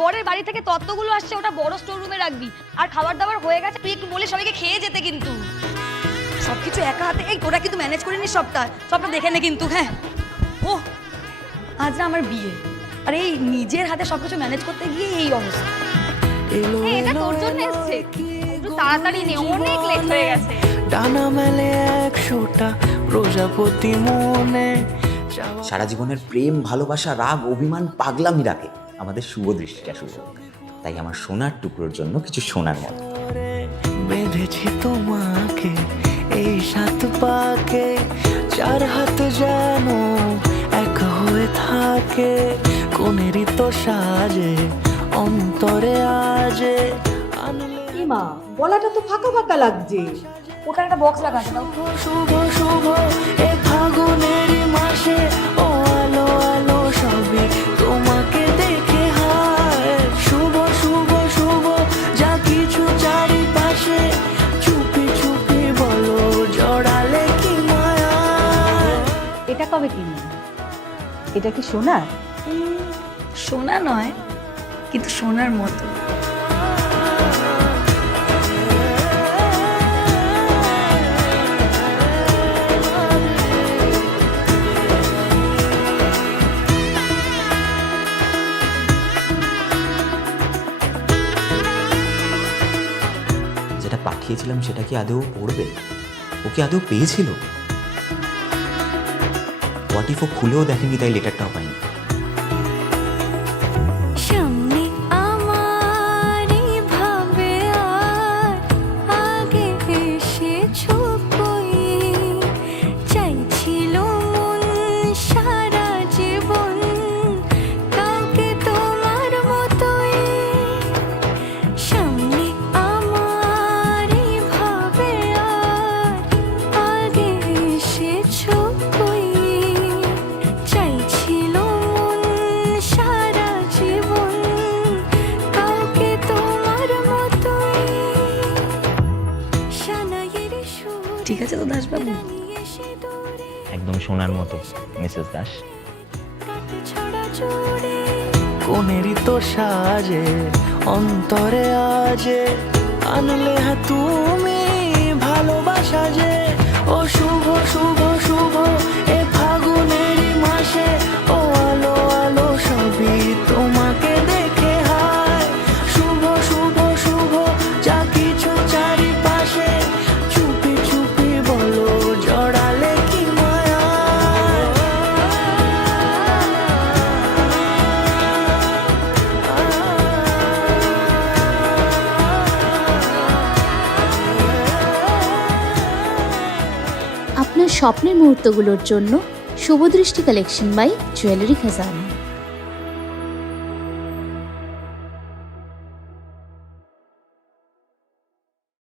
বরের বাড়ি থেকে তত্ত্বগুলো আসছে, ওটা বড় স্টোর রুমে রাখবি। আর খাবার দাবার হয়ে গেছে, তুই একটু বলে সবাইকে খেয়ে যেতে। কিন্তু সবকিছু একা হাতে, এই তোরা কিন্তু ম্যানেজ করে নিস সবটা দেখে নে কিন্তু। হ্যাঁ, ও আজ না আমার বিয়ে, আর এই নিজের হাতে সবকিছু ম্যানেজ করতে গিয়ে এই অবস্থা। এটা তোর জন্য এসেছে, একটু তাড়াতাড়ি নে, অনেক লেট হয়ে গেছে। ডানা মেলে 100টা প্রজাপতি মনে। সারা জীবনের প্রেম, ভালোবাসা, রাগ, অভিমান, পাগলামি রাখে আমাদের শুভ দৃষ্টিটা শুভ। তাই আমার সোনার টুকরোর জন্য কিছু সোনার মতো বেঁধেছি তোমাকে এই 7 পাকে, 4 হাত যেন এক হয়ে থাকে। কোনেরই তো সাজে অন্তরে আজে আনলে মা, গলাটা তো ফাঁকা ফাঁকা লাগছে। ওখানে একটা বক্স লাগাতে দাও। শুভ শুভ এ ফাগুনের মাসে, ও আলো আলো সবে তোমাকে দেখে হায়। শুভ শুভ শুভ যা কিছু চারিপাশে, চুপি চুপি বলো জড়ালে কি মায়া। এটা কবে কিনলি? এটা কি সোনার? সোনা নয়, কিন্তু সোনার মতো। যেটা পাঠিয়েছিলাম সেটা কি আদৌ পড়বে? ও কি আদৌ পেয়েছিল? হোয়াট ইফ ও খুলেও দেখেনি, তাই লেটারটাও পাইনি। সামনে আমারই ভাবে আর আগে এসেছো কই, চাইছিল মন সারা জীবন কাউকে তোমার মতোই। সামনে আমারই ভাবে আর আগে এসেছো কই, চাইছিল মন সারা জীবন কাউকে তোমার মতোই। সানাইয়ের সুর ঠিক আছে তো দাসবাবু? এসে দূরে একদম সোনার মতো মিসেস দাস। কাট ছড়া জোরে, কোনেরই তো সাজে অন্তরে আজে আনলে তুমি ভালোবাসা যে। ও শুভ শুভ শুভ এ ফাগুনের মাসে, ও আলো আলো সবই তোমাকে দেখে হায়। শুভ শুভ শুভ যা কিছু চারিপাশে, চুপি চুপি বলো জড়ালে কি মায়া। আপনার স্বপ্নের মুহূর্তগুলোর জন্য শুভদৃষ্টি কালেকশন বাই জুয়েলারি খাজানা।